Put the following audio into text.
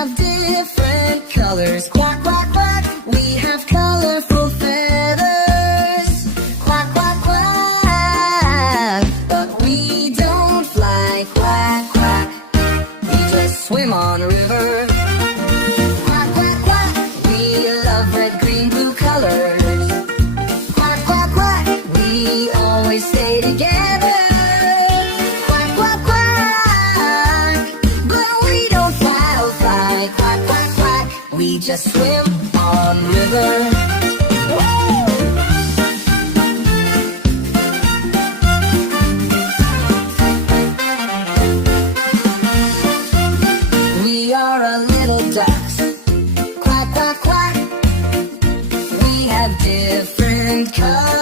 have different colors. Quack, quack, quack, we have colorful feathers. Quack, quack, quack, but we don't fly. Quack, quack, we just swim on a river. Quack, quack, quack, we love red, green, blue colors. Quack, quack, quack, we always stay together. Quack, quack, quack, but we don't fly, oh fly. Quack, quack, quack, we just swim on the river. We are a little ducks. Quack, quack, quack, we have different colors.